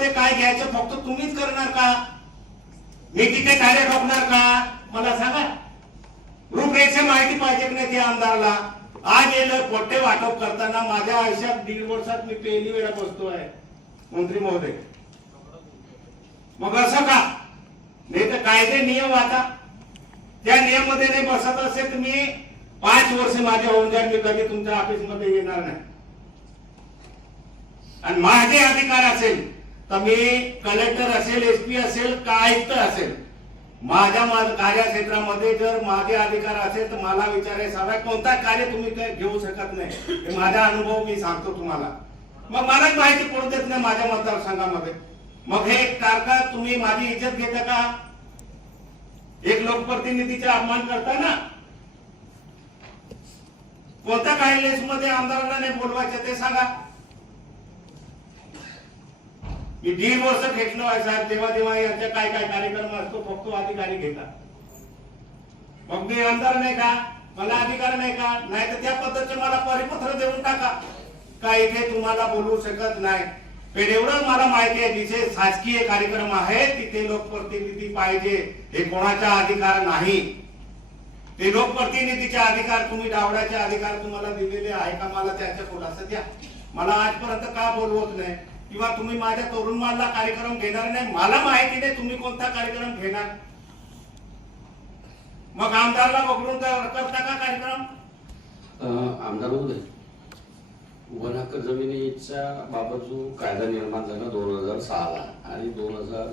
मध्ये काय घ्यायचं फक्त तुम्हीच करणार का? मी तिथे कार्य ठोकणार का? मला सांगा. रूपरेषा माहिती पाहिजे की नाही त्या आमदारला? आज येलं पोट्टे वाटप करताना माझ्या आयुष्यात 1.5 वर्षात मी पहिली वेळा बसतोय मंत्री महोदय. मग असं का? नाही तर कायदे नियम आता त्या नियम मध्ये नाही बसत असेल तर मी 5 वर्ष माझे होऊन जाईल, मी कधी तुमच्या ऑफिस मध्ये येणार नाही. आणि माझे अधिकार असेल तर मी कलेक्टर असेल, एसपी असेल का आयुक्त असेल, माझ्या कार्यक्षेत्रामध्ये जर माझे अधिकार असेल तर मला विचारायचं कोणता कार्य तुम्ही घेऊ शकत नाही. हे माझा अनुभव मी सांगतो तुम्हाला. मग मलाच माहिती पडू देत नाही माझ्या मतदारसंघामध्ये. मग हे कारका तुम्ही माझी इज्जत घेता का? एक लोकप्रतिनिधीचा अपमान करता ना. कोणत्या काही लिस्ट मध्ये आमदारांना नाही बोलवायचं ते सांगा. मी 1.5 वर्ष खेचलो आहे साहेब. तेव्हा यांचे काय काय कार्यक्रम असतो फक्त अधिकारी घेतात. मग मी आमदार नाही का? मला अधिकार नाही का? नाही तर त्या पद्धतीने मला परिपत्र देऊन टाका का इथे तुम्हाला बोलवू शकत नाही. पण एवढं मला माहिती आहे जिथे शासकीय कार्यक्रम आहे तिथे लोकप्रतिनिधी पाहिजे. हे कोणाचा अधिकार नाही. ते लोकप्रतिनिधीचे अधिकार तुम्ही डावण्याचे अधिकार तुम्हाला दिलेले आहे का? मला त्याचा खुलासा द्या. मला आजपर्यंत का बोलवत नाही किंवा तुम्ही माझ्या तरुणाला कार्यक्रम घेणार नाही? मला माहिती नाही तुम्ही कोणता कार्यक्रम घेणार. मग आमदारला पकडून करता का कार्यक्रम? आमदार महोदय, वन हक्क जमिनीच्या बाबत जो कायदा निर्माण झाला 2006 ला आणि 2000